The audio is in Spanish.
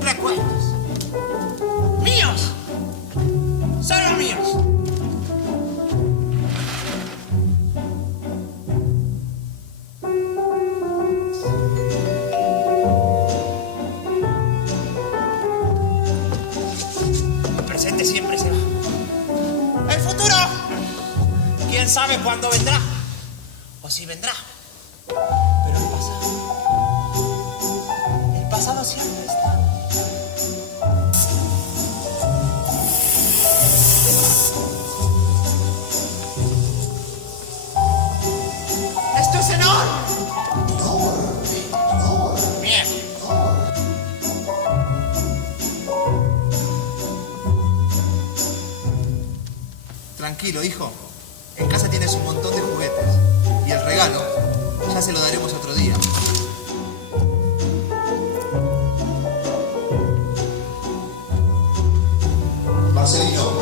Recuerdos. Míos. Solo míos. El presente siempre se va. El futuro, quién sabe cuándo vendrá. O si vendrá. Pero el pasado siempre está. ¡Esto es enorme! Bien. Tranquilo, hijo. En casa tienes un montón de juguetes. Y el regalo ya se lo daremos otro día. Marcelino,